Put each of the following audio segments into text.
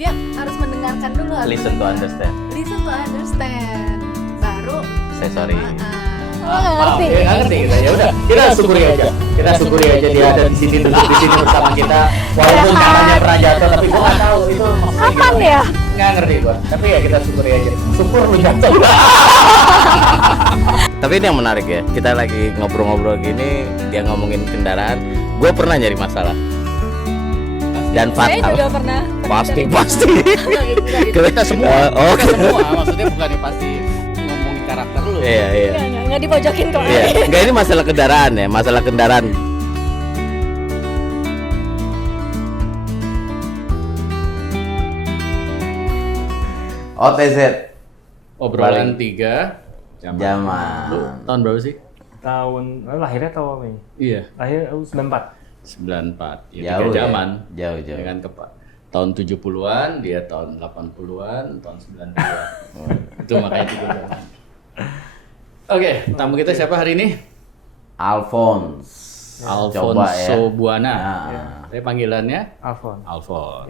dia harus mendengarkan dulu. Listen to understand. Listen to understand. Baru Say sorry. nggak ngerti. Nggak ngerti kita. Ya udah, kita syukuri aja. Kita syukuri aja dia ada di sini, duduk di sini bersama kita. Walaupun katanya pernah jatuh, tapi gua nggak tahu itu Kapan ya? nggak ngerti gua. Tapi ya kita syukuri aja. Syukur lu jatuh. Tapi ini yang menarik ya. Kita lagi ngobrol-ngobrol gini, dia ngomongin kendaraan. Gua pernah nyari masalah. Dan Saya fatal. juga pernah. Pasti. Kita semua. Oke. Kita semua, maksudnya bukan pasti ngomongin karakter lu. Iya. Nggak dipojokin kok. Iya. Enggak, ini masalah kendaraan ya, masalah kendaraan. OTZ Obrolan 3 Zaman. Lu tahun berapa sih? Tahun lahirnya tahun apa ini? Iya, Lahir 94. 94. Ya, Jauh 3 ya? zaman. Jauh. Ya kan tahun 70-an, dia tahun 80-an, tahun 90-an. Itu makanya 3 zaman. Oke, tamu kita siapa hari ini? Alphonse. Coba ya. Alfonso Buana. Nah. Tapi panggilannya Alfon. Alfon.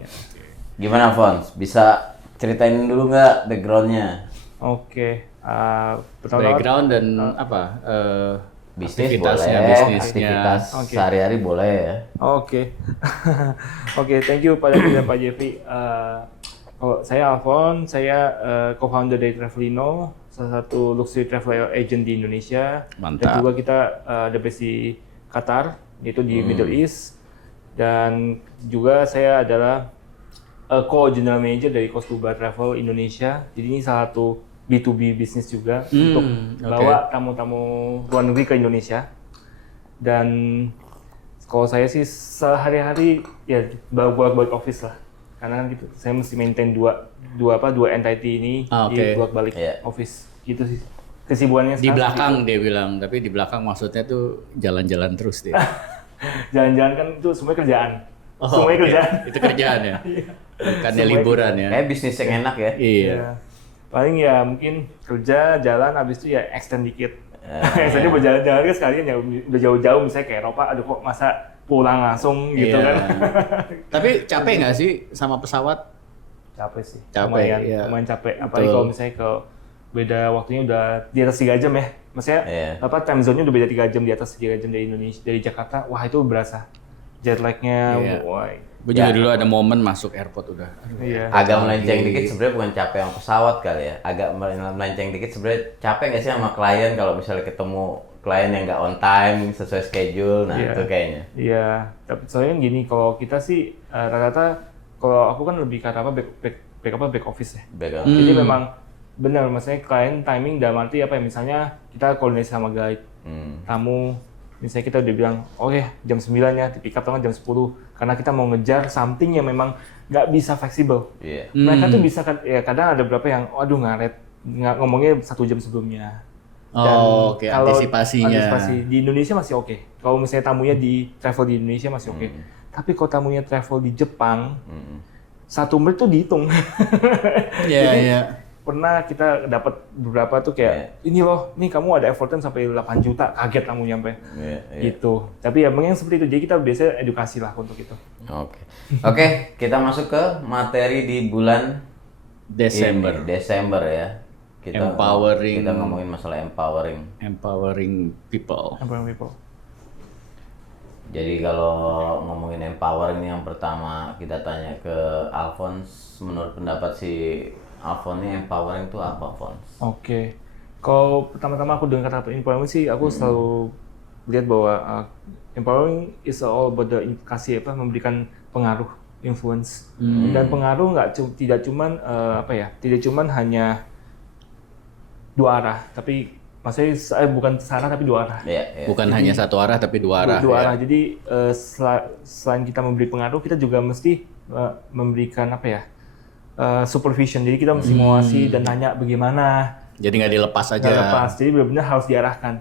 Gimana Alphonse? Bisa ceritain dulu nggak backgroundnya? Oke. Pertama-tama Background dan apa? Bisnis Aktivitasnya, boleh, bisnisnya. aktivitas Oke. sehari-hari boleh ya. Oke. Oke, thank you pada Pak Jeffrey. Kalau saya Alfon, saya co-founder dari Travelino, salah satu luxury travel agent di Indonesia. Mantap. Dan juga kita ada base di Qatar, yaitu di Middle East. Dan juga saya adalah co-general manager dari Costuba Travel Indonesia. Jadi ini salah satu B2B bisnis juga untuk bawa tamu-tamu luar negeri ke Indonesia. Dan kalau saya sih sehari-hari ya bolak-balik office lah. Karena kan gitu, saya mesti maintain dua entity ini di bolak-balik Iya. office. Gitu sih. Kesibukannya Di sekarang belakang seperti dia bilang, tapi di belakang maksudnya tuh jalan-jalan terus dia. itu. Jalan-jalan kan itu semuanya kerjaan. Semuanya oke. kerjaan. Itu kerjaan ya? Bukannya Semuanya liburan ya? Kayak bisnis yang enak ya. Iya. Ya. Paling ya mungkin kerja, jalan, habis itu ya extend dikit. Extendnya berjalan-jalan kan sekalian ya udah jauh-jauh misalnya ke Eropa, aduh kok masa pulang langsung gitu Iya. kan. Tapi capek nggak sih sama pesawat? Capek sih, Capek, iya. lumayan capek. Apalagi Betul. kalau misalnya ke beda waktunya udah di atas 3 jam ya. Maksudnya Iya. time zone-nya udah beda 3 jam, di atas 3 jam dari Indonesia, dari Jakarta. Wah, itu berasa. Jet lag-nya, Iya. wah. Gue juga dulu ada momen masuk airport udah. Iya. Agak melenceng dikit sebenarnya bukan capek sama pesawat kali ya. Agak melenceng dikit sebenarnya capek nggak sih sama klien kalau misalnya ketemu klien yang nggak on time sesuai schedule. Nah Iya. itu kayaknya. Iya, tapi soalnya gini, kalau kita sih rata-rata, kalau aku kan lebih kata apa back office ya. Background. Jadi memang benar, maksudnya klien timing dalam arti apa ya, misalnya kita koordinasi sama guide, tamu, misalnya kita udah bilang, oh ya jam 9 ya, di pick up jam 10, karena kita mau ngejar something yang memang nggak bisa fleksibel. Iya. Mereka tuh bisa, ya kadang ada beberapa yang, waduh ngaret, ngomongnya 1 jam sebelumnya. Oh, oke, kalau antisipasinya. antisipasi di Indonesia masih oke. Kalau misalnya tamunya di travel di Indonesia masih oke. Tapi kalau tamunya travel di Jepang, 1 menit tuh dihitung. Iya, Jadi, iya. pernah kita dapat beberapa tuh kayak, ini loh, nih kamu ada effortan sampai 8 juta, kaget kamu nyampe. Iya. Gitu. Tapi ya memang seperti itu. Jadi kita biasanya edukasi lah untuk itu. Oke, kita masuk ke materi di bulan Desember. ini, Desember ya. Empowering. Kita ngomongin masalah empowering. Empowering people. Empowering people. Jadi kalau ngomongin empowering yang pertama kita tanya ke Alphonse, menurut pendapat si Alphonse ini empowering itu apa, Alphonse? Oke. Kalau pertama-tama aku dengar kata empowering sih, aku selalu lihat bahwa empowering is all about the memberikan pengaruh, influence. Dan pengaruh tidak cuman tidak cuman hanya dua arah, tapi maksudnya bukan searah tapi dua arah. Iya. Bukan hanya satu arah tapi dua arah. Dua ya. arah. Jadi selain kita memberi pengaruh, kita juga mesti memberikan supervision. Jadi kita mesti mengawasi dan nanya bagaimana. Jadi nggak dilepas aja. Nggak lepas. Jadi benar-benar harus diarahkan.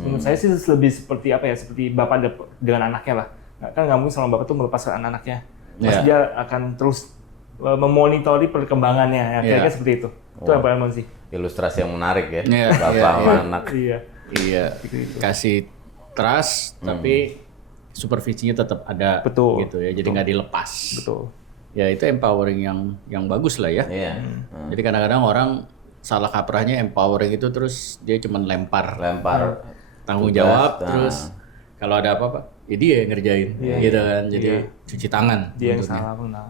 Menurut saya sih lebih seperti seperti bapak dengan anaknya lah. Kan nggak mungkin sama bapak tuh melepaskan anak-anaknya. Pasti Iya. dia akan terus memonitori perkembangannya. Ya, kira-kira Iya. seperti itu. Itu apa sih? Ilustrasi yang menarik ya, Iya, bapak iya, sama iya. anak. Iya. Iya. Kasih trust, tapi supervisinya tetap ada. Betul. Gitu ya. Jadi nggak dilepas. Betul. ya itu empowering yang bagus lah ya. Iya. Jadi kadang-kadang orang salah kaprahnya empowering itu terus dia cuma lempar tanggung tugas, jawab, nah. terus kalau ada apa-apa ya dia yang ngerjain gitu kan. Jadi cuci tangan. Dia yang bentuknya. salah benar.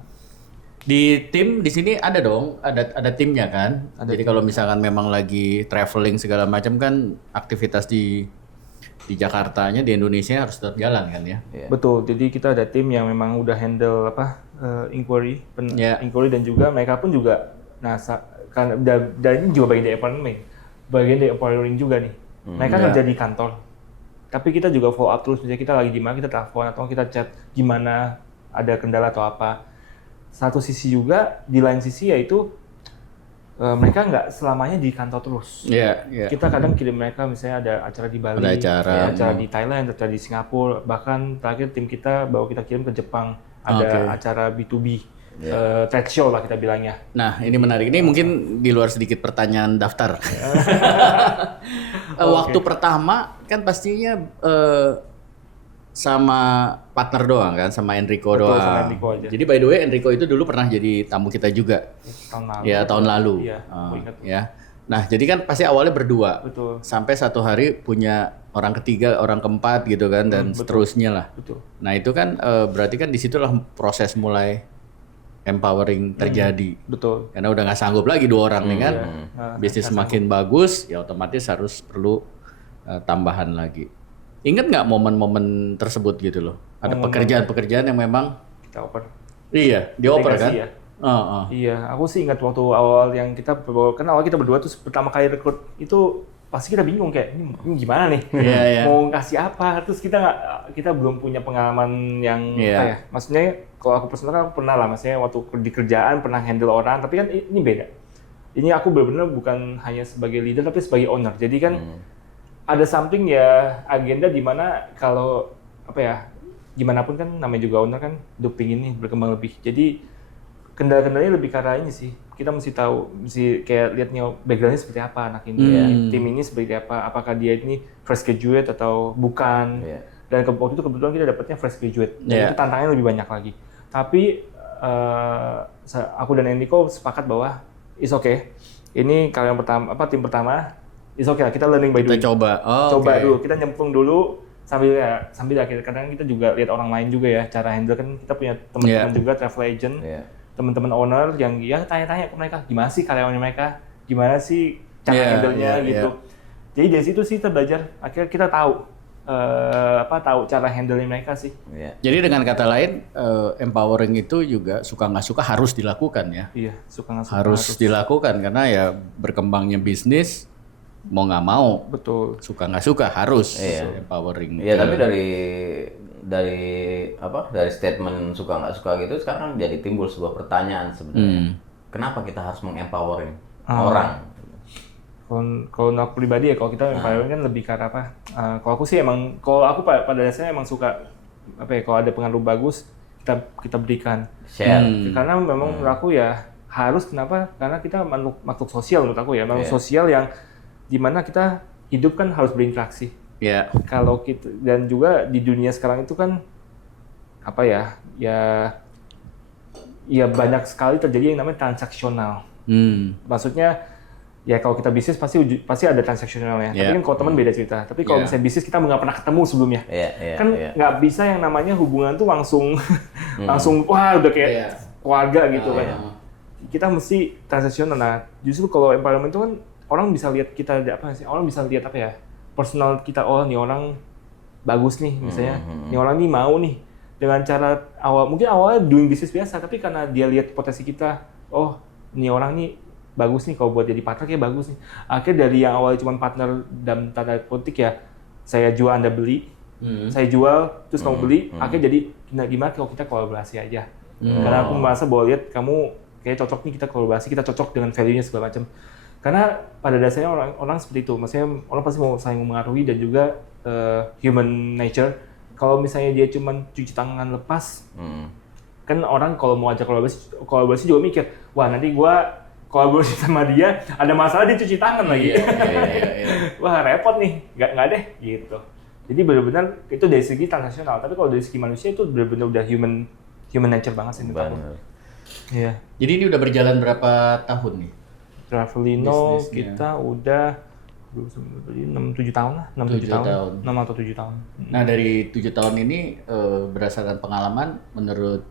Di tim di sini ada dong, ada timnya kan. Jadi kalau misalkan memang lagi traveling segala macam kan aktivitas di Jakartanya, di Indonesia harus tetap jalan kan ya. Iya. Betul. Jadi kita ada tim yang memang udah handle inquiry, inquiry dan juga mereka pun juga kan dan ini juga bagian dari empowering juga nih. Mereka kerja di kantor. Tapi kita juga follow up terus, misalnya kita lagi di mana, kita telepon atau kita chat gimana, ada kendala atau apa. Satu sisi juga, di lain sisi yaitu mereka nggak selamanya di kantor terus. Iya, iya. Kita kadang kirim mereka misalnya ada acara di Bali, Ada acara. di Thailand, acara di Singapura, bahkan terakhir tim kita bawa kita kirim ke Jepang, ada acara B2B, trade show lah kita bilangnya. Nah, ini menarik. Ini mungkin di luar sedikit pertanyaan daftar. Waktu pertama kan pastinya sama partner doang kan, sama Enrico Betul, doang. sama Enrico aja. Jadi by the way Enrico itu dulu pernah jadi tamu kita juga. Tahun lalu. Ya, tahun lalu. Iya, aku ingat. Ya. Nah, jadi kan pasti awalnya berdua. Betul. Sampai satu hari punya orang ketiga, orang keempat gitu kan, dan seterusnya lah. Betul. Nah, itu kan berarti kan disitulah proses mulai empowering terjadi. Betul. Karena udah nggak sanggup lagi dua orang nih kan. Nah, Bisnis semakin bagus, ya otomatis harus perlu tambahan lagi. Ingat nggak momen-momen tersebut gitu loh? Ada pekerjaan-pekerjaan yang memang kita oper. iya dioper kan? Delegasi ya? Iya, aku sih ingat waktu awal yang kita berdua tuh pertama kali rekrut itu pasti kita bingung kayak ini gimana nih, mau kasih apa? Terus kita belum punya pengalaman yang apa ya? Maksudnya kalau aku personal aku pernah lah, maksudnya waktu di kerjaan pernah handle orang, tapi kan ini beda. Ini aku benar-benar bukan hanya sebagai leader tapi sebagai owner. Jadi kan ada something ya agenda di mana kalau apa ya? Gimana pun kan namanya juga owner kan pingin nih berkembang lebih. Jadi kendala-kendalanya lebih ke arah ini sih. Kita mesti tahu, mesti kayak lihatnya backgroundnya seperti apa anak ini, tim ini seperti apa. Apakah dia ini fresh graduate atau bukan. Dan waktu itu kebetulan kita dapatnya fresh graduate. Dan itu tantangannya lebih banyak lagi. Tapi aku dan Enrico sepakat bahwa it's okay. Ini kalau yang pertama, tim pertama, it's okay lah. Kita learning by doing. Kita coba. Coba dulu, kita nyemplung dulu. Sambil kadang kita juga lihat orang lain juga ya cara handle, kan kita punya teman-teman juga travel agent, teman-teman owner yang tanya-tanya ke mereka gimana sih karyawannya mereka, gimana sih cara handle-nya gitu. Jadi dari situ sih kita belajar, akhirnya kita tahu tahu cara handle mereka sih. Jadi dengan kata lain empowering itu juga suka nggak suka harus dilakukan ya. Iya, suka nggak suka harus dilakukan karena ya berkembangnya bisnis mau nggak mau, betul, suka nggak suka harus empowering. Iya, tapi dari statement suka nggak suka gitu sekarang jadi timbul sebuah pertanyaan sebenarnya. Kenapa kita harus mengempowering orang? Kalau aku pribadi ya, kalau kita empowering kan lebih ke arah apa? Kalau aku sih kalau aku pada dasarnya emang suka kalau ada pengaruh bagus kita berikan. Share. Karena memang menurut aku ya harus, kenapa? Karena kita makhluk sosial menurut aku ya, makhluk sosial yang dimana kita hidup kan harus berinteraksi. Kalau kita, dan juga di dunia sekarang itu kan ya banyak sekali terjadi yang namanya transaksional. Maksudnya ya kalau kita bisnis pasti ada transaksionalnya. Tapi kan kalau teman beda cerita. Tapi kalau misalnya bisnis kita nggak pernah ketemu sebelumnya, nggak bisa yang namanya hubungan tuh langsung wah udah kayak keluarga gitu kan. Kita mesti transaksional. Nah justru kalau empowerment itu kan orang bisa lihat kita orang bisa lihat personal kita, nih orang bagus nih misalnya, nih orang nih mau nih dengan cara mungkin awalnya doing bisnis biasa, tapi karena dia lihat potensi kita, nih orang nih bagus nih kalau buat jadi partner kayak bagus nih. Akhirnya dari yang awalnya cuma partner dalam tanda petik ya, saya jual Anda beli, saya jual terus kamu beli, akhirnya jadi gimana kalau kita kolaborasi aja. Karena aku merasa bahwa lihat kamu kayak cocok nih, kita kolaborasi, kita cocok dengan value-nya segala macam. Karena pada dasarnya orang seperti itu, maksudnya orang pasti mau saling mempengaruhi dan juga human nature. Kalau misalnya dia cuma cuci tangan lepas, kan orang kalau mau ajak kolaborasi juga mikir, wah nanti gua kolaborasi sama dia ada masalah dia cuci tangan lagi. Wah repot nih, nggak deh gitu. Jadi benar-benar itu dari segi transaksional, tapi kalau dari segi manusia itu benar-benar udah human nature banget sih menurut aku. Iya. Jadi ini udah berjalan berapa tahun nih? Travelino Bisnisnya. kita udah 6-7 tahun lah, 6-7 7 tahun. tahun. 6 atau 7 tahun. Nah dari 7 tahun ini berdasarkan pengalaman, menurut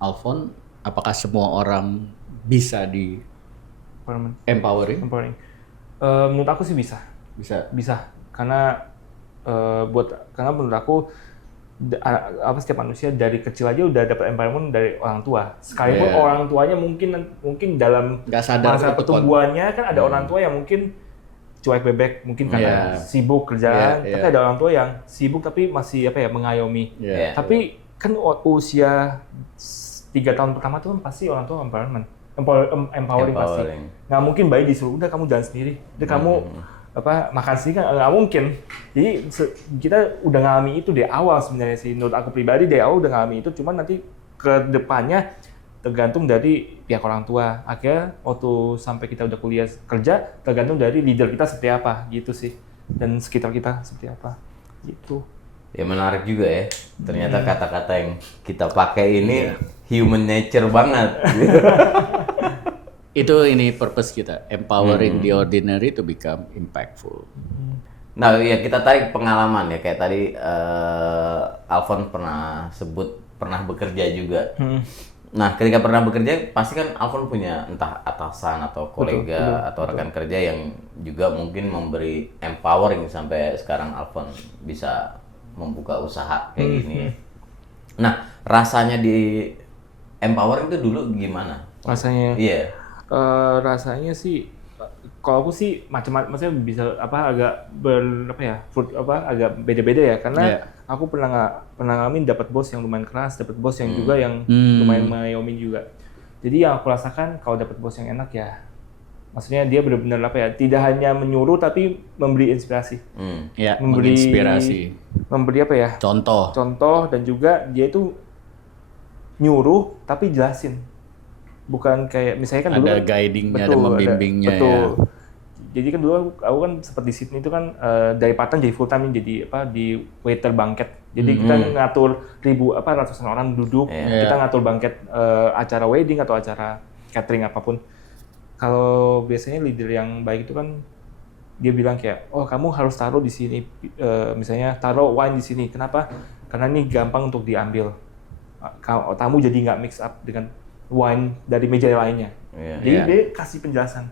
Alfon, apakah semua orang bisa di Permanent. empowering? Empowering. Menurut aku sih bisa. Bisa. Karena karena menurut aku setiap manusia dari kecil aja udah dapat empowerment dari orang tua. Sekalipun Yeah. orang tuanya mungkin dalam Nggak sadar masa itu pertumbuhannya kan ada orang tua yang mungkin cuek bebek, mungkin karena Yeah. sibuk kerjaan, Yeah, tapi yeah. ada orang tua yang sibuk tapi masih mengayomi. Yeah. Tapi kan usia 3 tahun pertama tuh kan pasti orang tua empowering pasti. Nggak mungkin bayi disuruh udah kamu jalan sendiri, udah kamu makan sendiri kan nggak mungkin. Jadi kita udah ngalami itu dari awal sebenarnya sih. Menurut aku pribadi dari awal udah ngalami itu, cuman nanti ke depannya tergantung dari pihak orang tua. Akhirnya waktu sampai kita udah kuliah kerja tergantung dari leader kita seperti apa gitu sih, dan sekitar kita seperti apa gitu. Ya menarik juga ya. Ternyata kata-kata yang kita pakai ini human nature banget. Itu ini purpose kita, empowering the ordinary to become impactful. Nah, ya kita tarik pengalaman ya, kayak tadi Alfon pernah sebut pernah bekerja juga. Nah, ketika pernah bekerja, pasti kan Alfon punya entah atasan atau kolega atau rekan kerja yang juga mungkin memberi empowering sampai sekarang Alfon bisa membuka usaha kayak gini. Nah, rasanya di empowering itu dulu gimana? Rasanya? Iya. Rasanya sih, kalau aku sih macam-macam, maksudnya bisa agak agak beda-beda ya, karena aku pernah ngalamin dapat bos yang lumayan keras, dapat bos yang juga yang lumayan mengayomi juga. Jadi yang aku rasakan kalau dapat bos yang enak ya, maksudnya dia benar-benar tidak hanya menyuruh tapi memberi inspirasi, Ya, memberi menginspirasi. memberi contoh, dan juga dia itu nyuruh tapi jelasin. Bukan kayak misalnya kan dulu Ada kan, guidingnya, ada membimbingnya betul. ya. Jadi kan dulu aku kan seperti di Sydney itu kan dari part time jadi full time, jadi di waiter banquet. Jadi kita ngatur ratusan orang duduk, kita ngatur banquet acara wedding atau acara catering apapun. Kalau biasanya leader yang baik itu kan dia bilang kayak, oh kamu harus taruh di sini, misalnya taruh wine di sini. Kenapa? Karena ini gampang untuk diambil. Tamu jadi nggak mix up dengan wine dari meja lainnya. Jadi dia kasih penjelasan.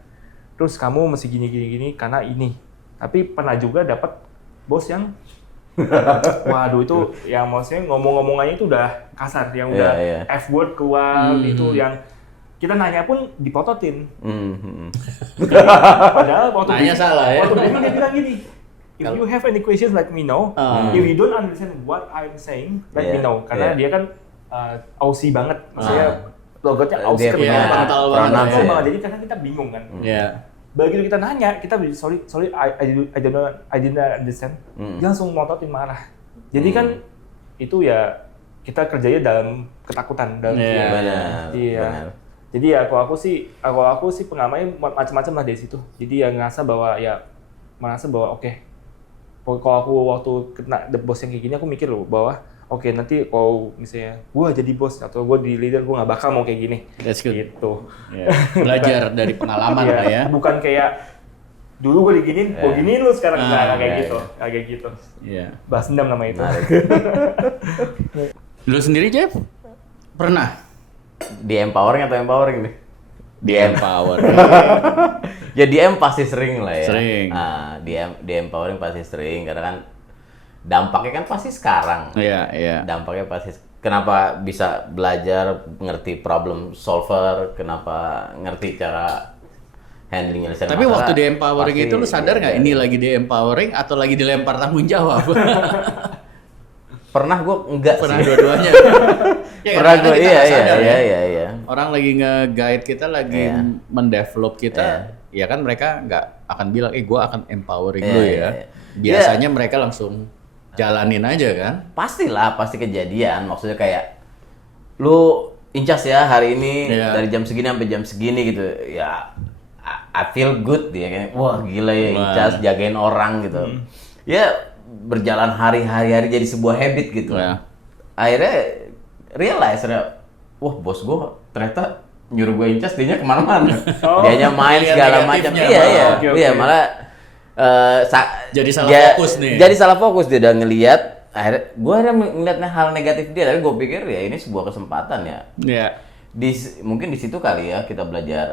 Terus kamu mesti gini karena ini. Tapi pernah juga dapat bos yang waduh itu yang maksudnya ngomong-ngomongannya itu udah kasar, yang udah F word keluar, itu yang kita nanya pun dipototin. Padahal waktu Nanya salah ya. Waktu dia bilang gini, if you have any questions let me know. If you don't understand what I'm saying, let me know. Karena dia kan Aussie banget, maksudnya logatnya Aussie Dia kental kental banget. banget. Kental banget. Jadi kadang kita bingung kan. Begitu kita nanya, kita sorry I didn't understand. Dia langsung ngototin marah. Jadi kan itu ya kita kerjanya dalam ketakutan, dalam Benar. Jadi ya aku sih pengalamannya macam-macam lah dari situ. Jadi ya merasa bahwa oke. Kalau aku waktu kena bos yang kayak gini, aku mikir loh bahwa oke, nanti kalau misalnya gue jadi bos atau gue di leader, gue nggak bakal mau kayak gini. That's good. Gitu. Belajar dari pengalaman lah ya. Bukan kayak dulu gue diginiin, gue giniin lu sekarang kayak gitu, kayak gitu. Balas dendam nama itu. Lu sendiri Jeff? Pernah? Di empowering atau empowering nih? Di empower. Ya DM pasti sering lah ya. Sering. Nah, di empowering pasti sering karena kan dampaknya kan pasti sekarang. Iya. Dampaknya pasti kenapa bisa belajar ngerti problem solver, kenapa ngerti cara handling nyelesain Tapi masalah, waktu di empowering pasti itu lu sadar nggak ini lagi di empowering atau lagi dilempar tanggung jawab? Pernah gue enggak Pernah sih. dua-duanya. Ya, Pernah kadang-kadang gue kita nggak sadar ya. iya. Orang lagi nge-guide kita, lagi mendevelop kita, ya kan mereka nggak akan bilang, gue akan empowering lu ya. Biasanya mereka langsung jalanin aja kan. Pastilah, pasti kejadian. Maksudnya kayak lu incas ya hari ini dari jam segini sampai jam segini gitu. Ya I feel good ya kayak wah gila ya incas jagain orang gitu. Ya berjalan hari-hari jadi sebuah habit gitu. Akhirnya realize wah bos gue ternyata nyuruh gue incas, dianya kemana-mana. Oh, Dianya main lihat segala macam. negatifnya, Iya, malah. iya. Oke, Iya, oke. malah Jadi salah fokus nih. Jadi salah fokus, dia udah ngelihat. Akhirnya gue akhirnya ngeliatnya hal negatif dia, tapi gue pikir ya ini sebuah kesempatan ya. Iya. Mungkin di situ kali ya kita belajar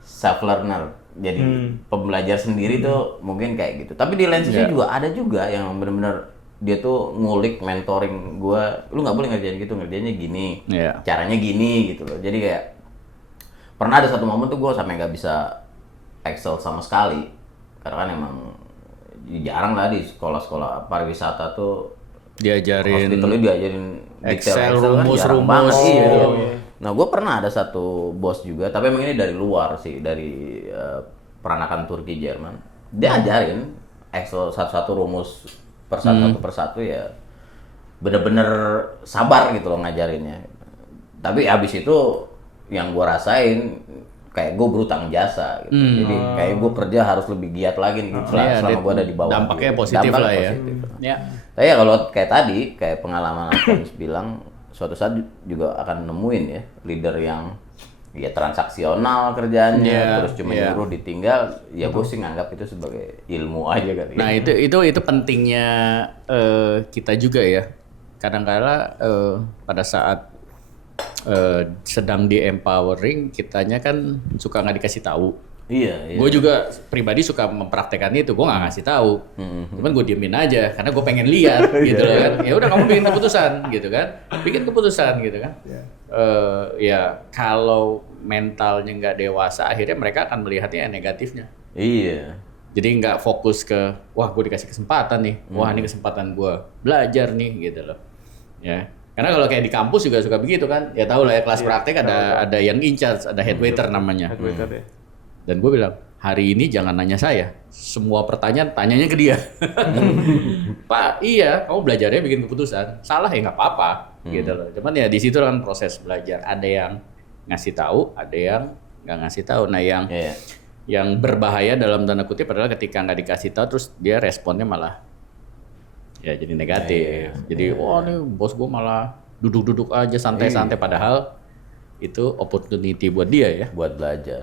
self learner. Jadi pembelajar sendiri tuh mungkin kayak gitu. Tapi di lain sisi Iya. juga ada juga yang benar-benar dia tuh ngulik, mentoring gue. Lu nggak boleh ngerjain gitu, ngerjainnya gini, Iya. caranya gini gitu loh. Jadi kayak pernah ada satu momen tuh gue sampai nggak bisa Excel sama sekali, karena kan emang jarang lah di sekolah-sekolah pariwisata tuh Diajarin hospitalnya diajarin detail Excel, kan jarang rumus-rumus. banget. Iya. Oh, iya. Nah, gue pernah ada satu bos juga, tapi emang ini dari luar sih, dari peranakan Turki Jerman. Dia ajarin Excel satu-satu rumus satu persatu ya, bener-bener sabar gitu loh ngajarinnya. Tapi abis itu yang gue rasain kayak gue berutang jasa gitu. Jadi kayak gue kerja harus lebih giat lagi nih selama gue ada di bawah. Dampaknya gitu. positif Dampaknya lah ya. positif. Ya. Tapi ya kalau kayak tadi, kayak pengalaman Alphonse bilang, suatu saat juga akan nemuin ya leader yang ya transaksional kerjaannya, Iya, terus cuma iya. nyuruh ditinggal. Ya gue sih nganggap itu sebagai ilmu aja kali. Nah, itu pentingnya kita juga ya. Kadang-kala pada saat sedang di empowering, kitanya kan suka nggak dikasih tahu. Iya. Gue juga pribadi suka mempraktekkan itu, gue nggak ngasih tahu, cuman gue diemin aja karena gue pengen lihat gitu loh kan. Ya udah kamu bikin keputusan gitu kan, bikin keputusan gitu kan. Ya kalau mentalnya nggak dewasa, akhirnya mereka akan melihatnya yang negatifnya. Iya. Jadi nggak fokus ke, wah gue dikasih kesempatan nih, wah ini kesempatan gue belajar nih gitu loh. Ya, karena kalau kayak di kampus juga suka begitu kan, ya tahu lah ya kelas praktek ada yang in charge, ada head waiter namanya. Waiter ya. Dan gue bilang, hari ini jangan nanya saya, semua pertanyaan tanyanya ke dia. Pak, iya, kamu belajarnya bikin keputusan, salah ya nggak apa-apa, gitu loh. Cuman ya di situ kan proses belajar. Ada yang ngasih tahu, ada yang nggak ngasih tahu. Nah, Iya. yang berbahaya dalam tanda kutip adalah ketika nggak dikasih tahu, terus dia responnya malah ya jadi negatif. Jadi, wah nih bos gue malah duduk-duduk aja santai-santai, padahal itu opportunity buat dia ya. Buat belajar.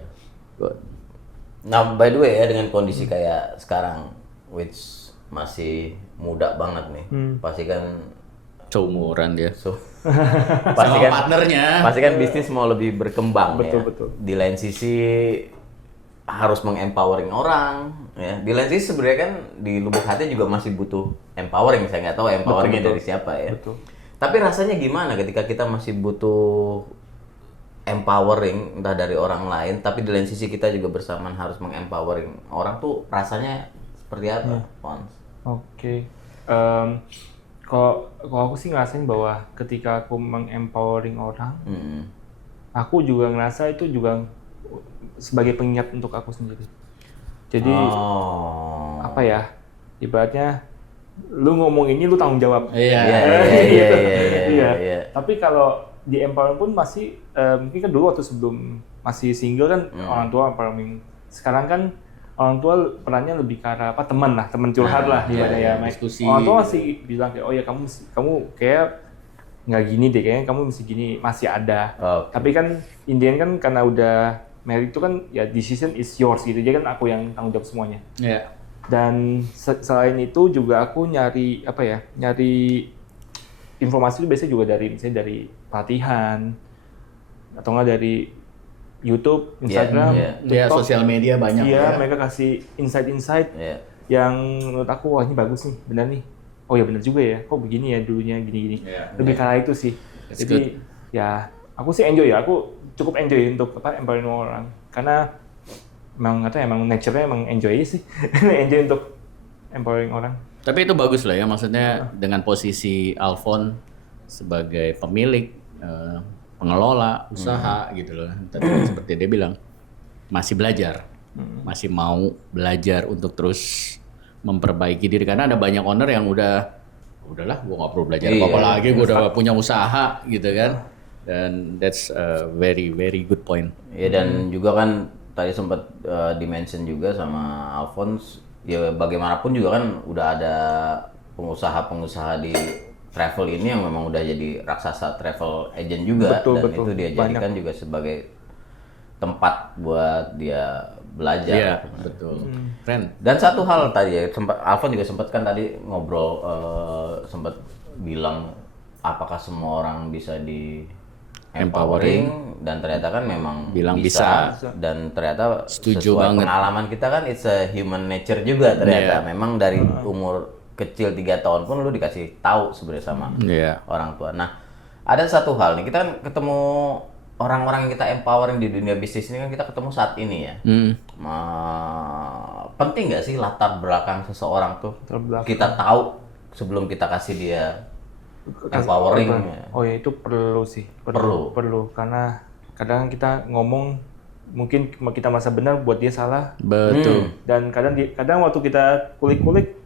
Nah, by the way ya, dengan kondisi kayak sekarang, which masih muda banget nih, pasti kan Seumuran dia. pasti Sama kan partnernya. pasti kan bisnis mau lebih berkembang Betul, ya. betul. Di lain sisi harus mengempowering orang ya. Di lain sisi sebenarnya kan di lubuk hati juga masih butuh empowering. Saya nggak tahu empoweringnya Betul, dari siapa ya. Betul. Tapi rasanya gimana ketika kita masih butuh empowering entah dari orang lain, tapi di lain sisi kita juga bersamaan harus mengempowering orang tuh rasanya seperti apa, Pons? Oke. Kalau aku sih ngerasain bahwa ketika aku mengempowering orang, aku juga ngerasa itu juga sebagai pengingat untuk aku sendiri. Jadi apa ya? Ibaratnya lu ngomong ini lu tanggung jawab. Iya. Iya. Tapi kalau di empowering pun masih mungkin kan dulu waktu sebelum masih single kan orang tua empowering. Sekarang kan orang tua perannya lebih ke arah apa, teman lah, teman curhat lah ibaratnya ya. diskusi. Orang tua masih bilang kayak, oh ya kamu kayak nggak gini deh, kayaknya kamu mesti gini, masih ada. Oke. Tapi kan Indian kan karena udah married itu kan ya decision is yours gitu, jadi kan aku yang tanggung jawab semuanya. Iya. Dan selain itu juga aku nyari apa ya, nyari informasi itu biasanya juga dari misalnya dari pelatihan atau nggak dari YouTube, Instagram, Iya. Ya, TikTok. sosial media banyak Iya, ya. mereka kasih insight-insight Iya. yang menurut aku wah ini bagus nih, benar nih. Oh ya benar juga ya, kok begini ya dulunya gini-gini. Iya. Lebih karena itu sih. That's Jadi ya aku sih enjoy ya, aku cukup enjoy untuk apa empowering orang karena emang nggak tahu, emang nature-nya emang enjoy aja sih. Enjoy untuk empowering orang. Tapi itu bagus lah ya, maksudnya dengan posisi Alphonse sebagai pemilik, pengelola usaha gitu loh. Tadi kan seperti dia bilang, masih belajar, masih mau belajar untuk terus memperbaiki diri, karena ada banyak owner yang udahlah, gua nggak perlu belajar apa-apa Iya. lagi, gua udah punya usaha gitu kan. Dan that's a very very good point. Ya, dan juga kan tadi sempat dimention juga sama Alphonse, ya bagaimanapun juga kan udah ada pengusaha-pengusaha di travel ini yang memang udah jadi raksasa travel agent juga. Betul, dan betul. itu dia jadikan Banyak. juga sebagai tempat buat dia belajar. Iya, betul. Keren. Dan satu hal tadi ya, Alfon juga sempat kan tadi ngobrol, sempat bilang apakah semua orang bisa di empowering, dan ternyata kan memang Bilang bisa. dan ternyata Setuju sesuai banget. pengalaman kita kan it's a human nature juga ternyata. Memang dari umur kecil 3 tahun pun lu dikasih tahu sebenarnya sama Iya. orang tua. Nah, ada satu hal nih, kita kan ketemu orang-orang yang kita empowering di dunia bisnis ini kan kita ketemu saat ini ya. Penting nggak sih latar belakang seseorang tuh Latar belakang. kita tahu sebelum kita kasih dia empowering? Oh ya, itu perlu sih. Perlu karena kadang kita ngomong mungkin kita masa benar buat dia salah. Betul. Dan kadang waktu kita kulik-kulik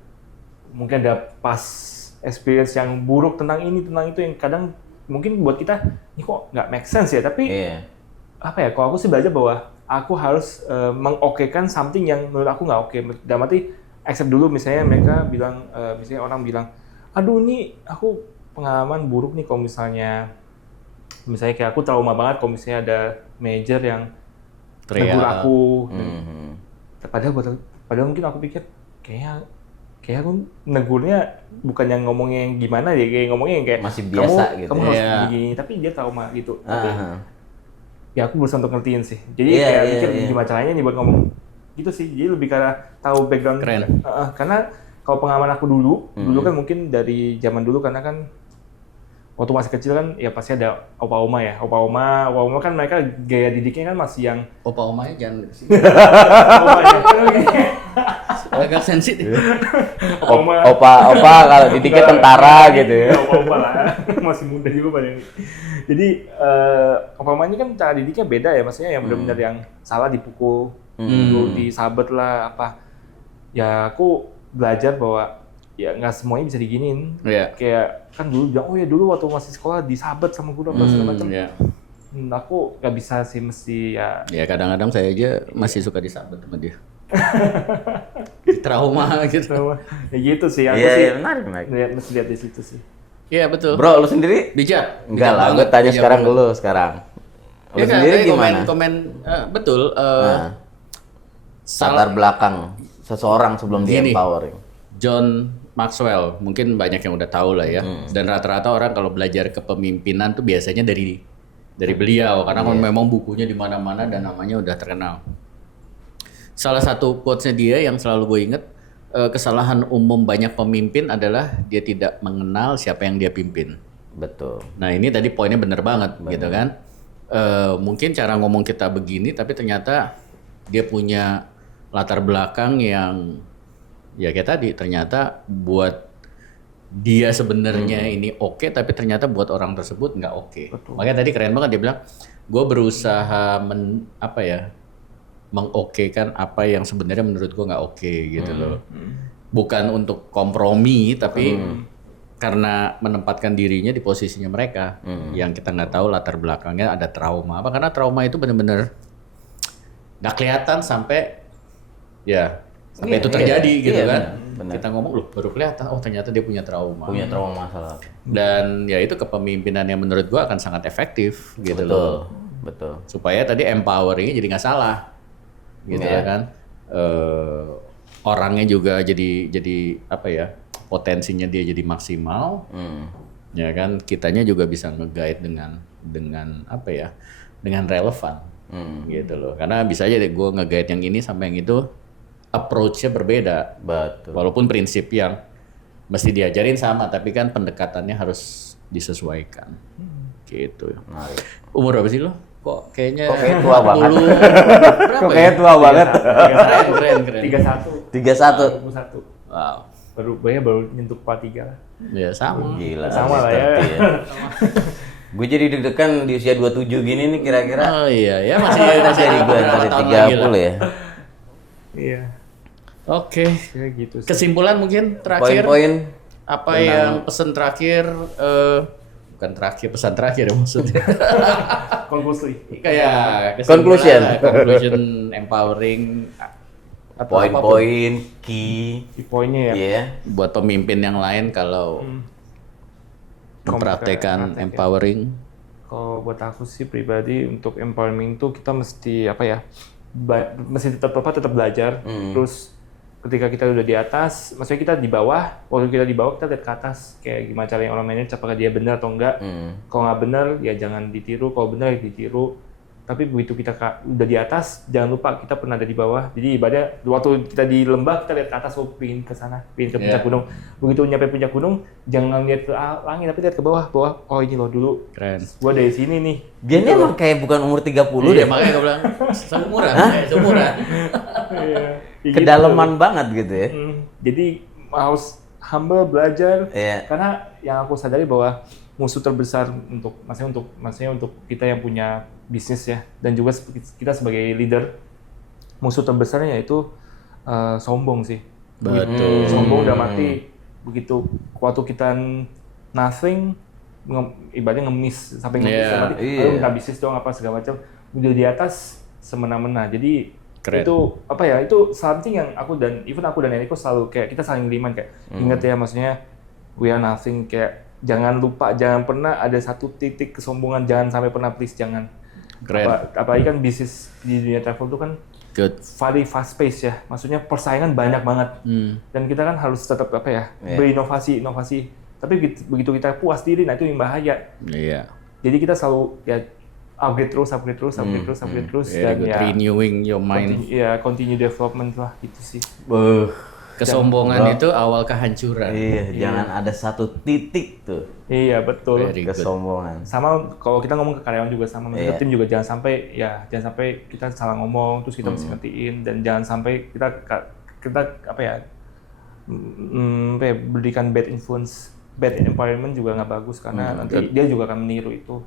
mungkin ada pas experience yang buruk tentang ini tentang itu yang kadang mungkin buat kita ini kok nggak make sense ya, tapi Iya. apa ya, kalau aku sih belajar bahwa aku harus mengokekan something yang menurut aku nggak oke. Dalam arti accept dulu, misalnya mereka bilang, misalnya orang bilang, aduh ini aku pengalaman buruk nih kalau misalnya kayak aku trauma banget kalau misalnya ada manager yang negur aku. Padahal mungkin aku pikir kayak aku negurnya bukan yang ngomongnya yang gimana ya, kayak ngomongnya yang kayak Masih biasa gitu. kamu harus Iya. begini, tapi dia trauma gitu. Ya aku berusaha untuk ngertiin sih. Jadi Iya, kayak iya, mikir iya. gimana caranya nih buat ngomong gitu sih. Jadi lebih karena tahu background. Keren. Karena kalau pengalaman aku dulu kan mungkin dari zaman dulu, karena kan waktu masih kecil kan ya pasti ada opa-oma ya. Opa-oma kan mereka gaya didiknya kan masih yang Opa omanya jangan opa ya. agak sensitif. Opa-oma. Opa kalau didiknya tentara gitu ya. Opa-opa lah. Masih muda juga pada ini. Jadi opa-oma ini kan cara didiknya beda ya, maksudnya yang benar-benar yang salah dipukul, dulu disabet lah apa. Ya aku belajar bahwa ya nggak semuanya bisa diginiin. Iya. Kayak kan dulu bilang, oh ya dulu waktu masih sekolah disabet sama guru apa segala macam. Iya. Aku nggak bisa sih, mesti ya. Ya kadang-kadang saya aja masih suka disabet sama dia. Trauma gitu. Ya gitu sih. Aku Iya, sih iya, menarik. mesti lihat di situ sih. Iya betul. Bro, lu sendiri? Bijak. Enggak lah, gue banget, tanya bijak sekarang banget. dulu sekarang. Lu Ya kan, sendiri tadi gimana? Komen betul. Nah, Salah latar belakang seseorang sebelum dia Gini. empowering. John Maxwell, mungkin banyak yang udah tahu lah ya. Dan rata-rata orang kalau belajar kepemimpinan tuh biasanya dari beliau, karena memang bukunya di mana-mana dan namanya udah terkenal. Salah satu quotes-nya dia yang selalu gue inget, kesalahan umum banyak pemimpin adalah dia tidak mengenal siapa yang dia pimpin. Betul. Nah ini tadi poinnya bener banget gitu kan. Mungkin cara ngomong kita begini, tapi ternyata dia punya latar belakang yang ya kayak tadi, ternyata buat dia sebenarnya ini oke, tapi ternyata buat orang tersebut nggak oke. Makanya tadi keren banget dia bilang, gue berusaha mengokekan apa yang sebenarnya menurut gue nggak oke gitu loh. Bukan untuk kompromi, tapi karena menempatkan dirinya di posisinya mereka yang kita nggak tahu latar belakangnya ada trauma apa, karena trauma itu benar-benar nggak kelihatan sampai itu terjadi gitu kan. benar. Kita ngomong loh baru kelihatan, oh ternyata dia punya trauma. Punya trauma masalah. Dan ya itu kepemimpinan yang menurut gua akan sangat efektif gitu Betul. loh. Betul. Supaya tadi empoweringnya jadi nggak salah gitu Iya. kan. Orangnya juga jadi apa ya, potensinya dia jadi maksimal. Ya kan, kitanya juga bisa nge-guide dengan apa ya, dengan relevan gitu loh. Karena bisa aja deh gue nge-guide yang ini sampai yang itu approach-nya berbeda. Betul. Walaupun prinsip yang mesti diajarin sama, tapi kan pendekatannya harus disesuaikan. Gitu. Menarik. Umur berapa sih lo? Kok kayaknya kayak tua banget. 40 berapa Kok ya? kayak tua banget. Keren. 31. 31. Wow. Baru nyentuh 43 lah. Ya sama. Gila. Sama lah ya. Gue jadi deg-degan di usia 27 gini nih kira-kira. Oh iya, ya masih Jadi gue berapa dari tahun lagi lah. 30 ya. Iya. Oke. Kayak gitu sih. Kesimpulan mungkin terakhir. Poin-poin Apa yang pesan terakhir? Bukan terakhir, pesan terakhir ya maksudnya. Konklusi. Kayak Conclusion. conclusion empowering. Atau apapun. poin-poin key. Di poinnya ya. Iya. Buat pemimpin yang lain kalau mempraktekkan empowering. Kalau buat aku sih pribadi untuk empowerment itu kita mesti mesti tetap belajar. Terus ketika kita udah di atas, maksudnya kita di bawah, waktu kita di bawah kita lihat ke atas kayak gimana caranya orang manage, apakah dia benar atau enggak. Kalau nggak benar ya jangan ditiru, kalau benar ya ditiru. Tapi begitu kita udah di atas, jangan lupa kita pernah ada di bawah. Jadi ibadah waktu kita di lembah kita lihat ke atas, pingin ke sana, pingin ke puncak gunung. Begitu nyampe puncak gunung, jangan lihat ke langit tapi lihat ke bawah. Oh ini loh dulu. Keren. Gua dari sini nih. Dia ini emang kayak bukan umur 30 deh. Makanya gue bilang seumuran. Iya. Kedalaman banget gitu ya. Jadi harus humble belajar. Iya. Karena yang aku sadari bahwa musuh terbesar maksudnya untuk kita yang punya bisnis ya, dan juga kita sebagai leader, musuh terbesarnya yaitu sombong sih. Betul. Sombong udah mati. Begitu waktu kita nothing, ibaratnya ngemis sampai ngemis Yeah, mati. iya. Ayo minta bisnis dong apa segala macam. Udah di atas semena-mena. Jadi Keren. itu itu something yang aku dan Enrico selalu kayak kita saling remind kayak ingat ya, maksudnya we are nothing, kayak jangan lupa, jangan pernah ada satu titik kesombongan, jangan sampai pernah, please jangan. Keren. Apalagi kan bisnis di dunia travel itu kan Good. very fast pace ya, maksudnya persaingan banyak banget. Dan kita kan harus tetap berinovasi. Tapi begitu kita puas diri, nah itu yang bahaya. Iya. Jadi kita selalu ya upgrade terus dan ya renewing your mind. continue development lah, gitu sih. Kesombongan itu awal kehancuran. Iya, jangan ada satu titik tuh Iya betul. Very good. kesombongan. Sama kalau kita ngomong ke karyawan juga sama, maksudnya Iya. tim juga jangan sampai kita salah ngomong terus kita mesti ngertiin, dan jangan sampai kita berikan bad influence, bad environment juga nggak bagus, karena nanti dia juga akan meniru itu,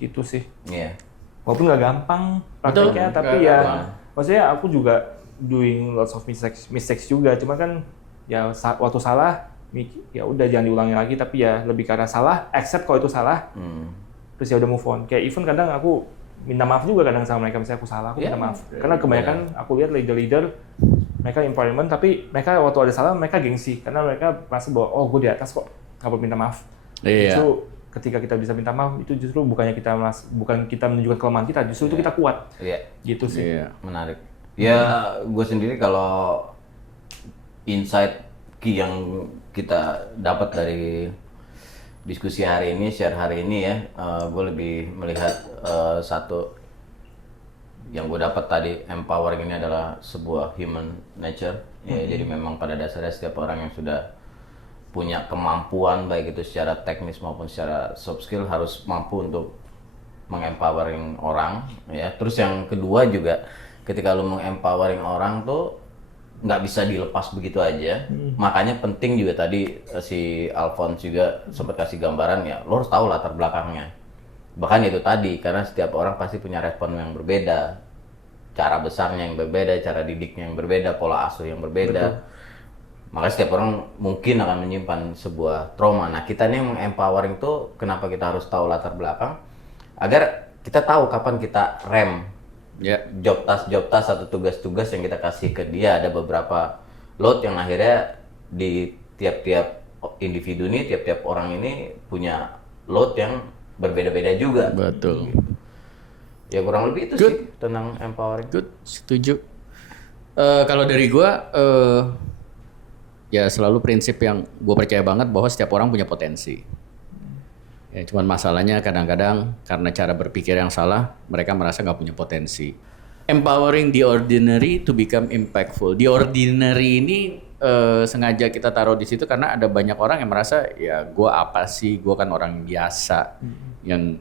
gitu sih. Iya. Walaupun nggak gampang Betul. prakteknya, tapi Nggak ya gampang. maksudnya aku juga doing lots of mistakes juga, cuma kan ya waktu salah ya udah jangan diulangi lagi, tapi ya lebih karena salah, accept kalau itu salah, terus ya udah move on. Kayak even kadang aku minta maaf juga kadang sama mereka, misalnya aku salah, aku minta maaf. Karena kebanyakan aku lihat leader mereka environment, tapi mereka waktu ada salah mereka gengsi, karena mereka merasa bahwa oh gue di atas kok, nggak perlu minta maaf. Iya. Justru ketika kita bisa minta maaf itu justru bukan kita menunjukkan kelemahan kita, justru itu kita kuat. Iya. Gitu sih. Iya. Menarik. Ya, gue sendiri kalau insight key yang kita dapat dari diskusi hari ini, share hari ini ya, gue lebih melihat satu yang gue dapat tadi, empowering ini adalah sebuah human nature. Ya, jadi memang pada dasarnya setiap orang yang sudah punya kemampuan, baik itu secara teknis maupun secara soft skill, harus mampu untuk mengempowering orang. Ya, terus yang kedua juga, ketika lu mengempowering orang tuh nggak bisa dilepas begitu aja. Makanya penting juga tadi si Alphonse juga sempat kasih gambaran ya, lo harus tahu latar belakangnya. Bahkan itu tadi, karena setiap orang pasti punya respon yang berbeda, cara besarnya yang berbeda, cara didiknya yang berbeda, pola asuh yang berbeda. Makanya setiap orang mungkin akan menyimpan sebuah trauma. Nah, kita nih mengempowering tuh kenapa kita harus tahu latar belakang, agar kita tahu kapan kita rem. Ya. Job task atau tugas-tugas yang kita kasih ke dia. Ada beberapa load yang akhirnya di tiap-tiap individu nih, tiap-tiap orang ini punya load yang berbeda-beda juga. Betul. Ya kurang lebih itu Good. sih tentang empowering. Good, setuju. Kalau dari gua, ya selalu prinsip yang gua percaya banget bahwa setiap orang punya potensi. Ya, cuman masalahnya kadang-kadang karena cara berpikir yang salah, mereka merasa nggak punya potensi. Empowering the ordinary to become impactful. The ordinary ini sengaja kita taruh di situ karena ada banyak orang yang merasa ya gua apa sih, gua kan orang biasa yang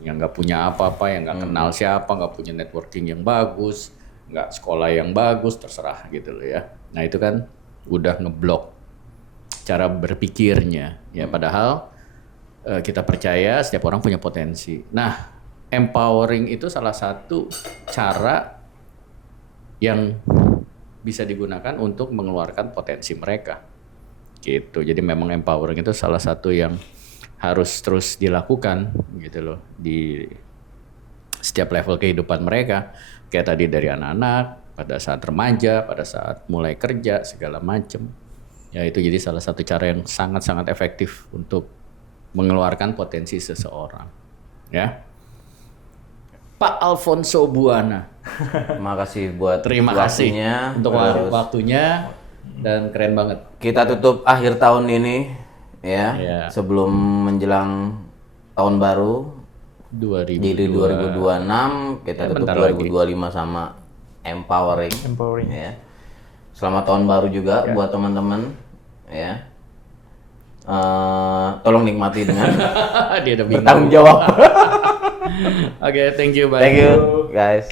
nggak punya apa-apa, yang nggak kenal siapa, nggak punya networking yang bagus, nggak sekolah yang bagus, terserah gitu loh ya. Nah itu kan udah ngeblok cara berpikirnya ya, padahal kita percaya setiap orang punya potensi. Nah, empowering itu salah satu cara yang bisa digunakan untuk mengeluarkan potensi mereka. Gitu. Jadi memang empowering itu salah satu yang harus terus dilakukan gitu loh di setiap level kehidupan mereka. Kayak tadi dari anak-anak, pada saat remaja, pada saat mulai kerja segala macam. Ya itu jadi salah satu cara yang sangat-sangat efektif untuk mengeluarkan potensi seseorang. Ya. Pak Alfonso Buana, Terima kasih buat terima kasih waktunya. untuk Terus waktunya dan keren banget. kita tutup akhir tahun ini ya, Iya. sebelum menjelang tahun baru 2000. di 2026 kita Ya, tutup bentar 2025 sama empowering. Empowering. Ya. Selamat tahun baru juga buat teman-teman ya. Tolong nikmati dengan Dia udah bingung. bertanggung jawab. Oke, thank you, bye. Thank you guys.